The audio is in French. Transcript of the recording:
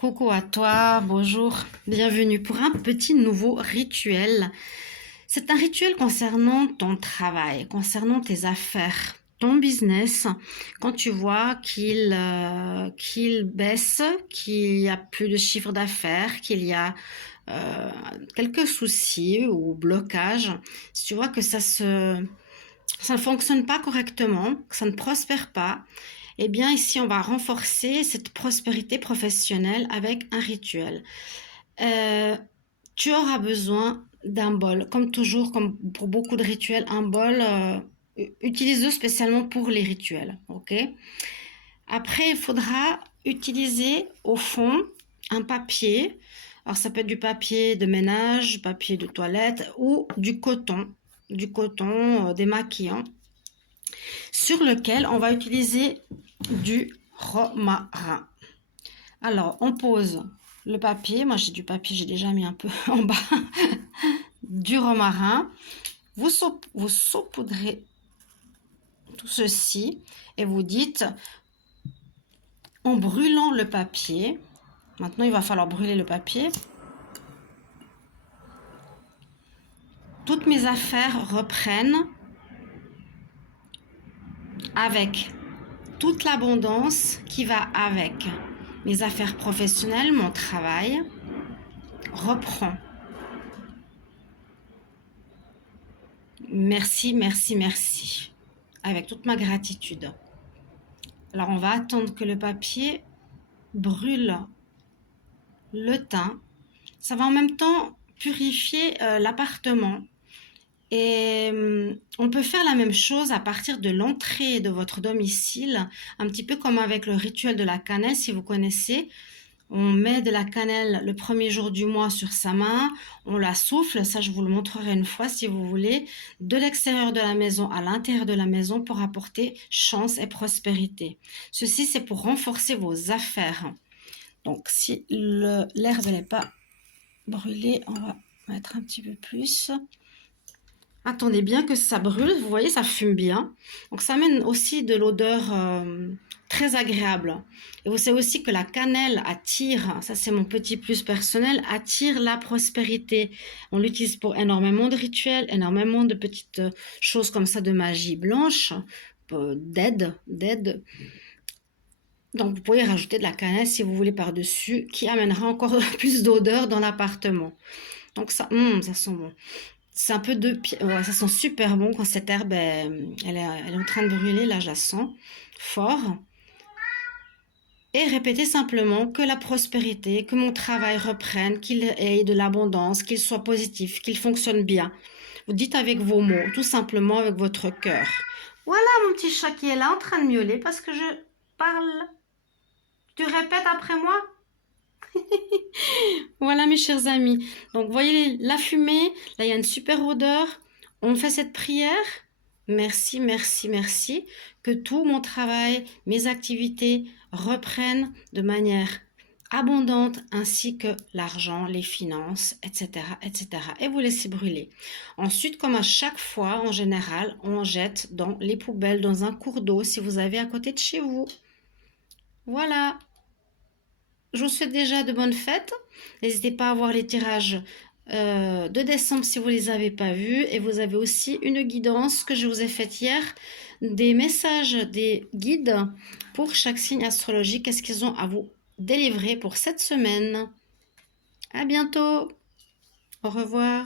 Coucou à toi, bonjour, bienvenue pour un petit nouveau rituel. C'est un rituel concernant ton travail, concernant tes affaires, ton business. Quand tu vois qu'il baisse, qu'il y a plus de chiffre d'affaires, qu'il y a euh, quelques soucis ou blocages, si tu vois que ça ne fonctionne pas correctement, que ça ne prospère pas, eh bien, ici, on va renforcer cette prospérité professionnelle avec un rituel. Euh, Tu auras besoin d'un bol, comme toujours, comme pour beaucoup de rituels, un bol utilisé spécialement pour les rituels. Ok. Après, il faudra utiliser au fond un papier. Alors, ça peut être du papier de ménage, papier de toilette ou du coton démaquillant, sur lequel on va utiliser du romarin. Alors, on pose le papier. Moi, j'ai du papier, j'ai déjà mis un peu en bas. Du romarin. Vous saupoudrez tout ceci et vous dites, en brûlant le papier, maintenant il va falloir brûler le papier, toutes mes affaires reprennent avec toute l'abondance qui va avec. Mes affaires professionnelles, mon travail reprend. Merci, merci, merci. Avec toute ma gratitude. Alors on va attendre que le papier brûle le teint. Ça va en même temps purifier l'appartement. Et on peut faire la même chose à partir de l'entrée de votre domicile, un petit peu comme avec le rituel de la cannelle, si vous connaissez. On met de la cannelle le premier jour du mois sur sa main, on la souffle, ça je vous le montrerai une fois si vous voulez, de l'extérieur de la maison à l'intérieur de la maison pour apporter chance et prospérité. Ceci c'est pour renforcer vos affaires. Donc si l'herbe n'est pas brûlée, on va mettre un petit peu plus. Attendez bien que ça brûle, vous voyez, ça fume bien. Donc ça amène aussi de l'odeur très agréable. Et vous savez aussi que la cannelle attire, ça c'est mon petit plus personnel, attire la prospérité. On l'utilise pour énormément de rituels, énormément de petites choses comme ça de magie blanche, d'aide. Donc vous pouvez rajouter de la cannelle si vous voulez par-dessus, qui amènera encore plus d'odeur dans l'appartement. Donc ça sent bon. C'est un peu ouais, ça sent super bon quand cette herbe elle est en train de brûler, là je la sens fort. Et répétez simplement que la prospérité, que mon travail reprenne, qu'il ait de l'abondance, qu'il soit positif, qu'il fonctionne bien. Vous dites avec vos mots, tout simplement avec votre cœur. Voilà mon petit chat qui est là en train de miauler parce que je parle. Tu répètes après moi? Voilà mes chers amis. Donc voyez la fumée, là il y a une super odeur. On fait cette prière. Merci, merci, merci. Que tout mon travail, mes activités reprennent de manière abondante ainsi que l'argent, les finances, etc., etc. Et vous laissez brûler. Ensuite, comme à chaque fois, en général, on jette dans les poubelles, dans un cours d'eau si vous avez à côté de chez vous. Voilà. Je vous souhaite déjà de bonnes fêtes. N'hésitez pas à voir les tirages de décembre si vous ne les avez pas vus. Et vous avez aussi une guidance que je vous ai faite hier, des messages, des guides pour chaque signe astrologique. Qu'est-ce qu'ils ont à vous délivrer pour cette semaine? À bientôt. Au revoir.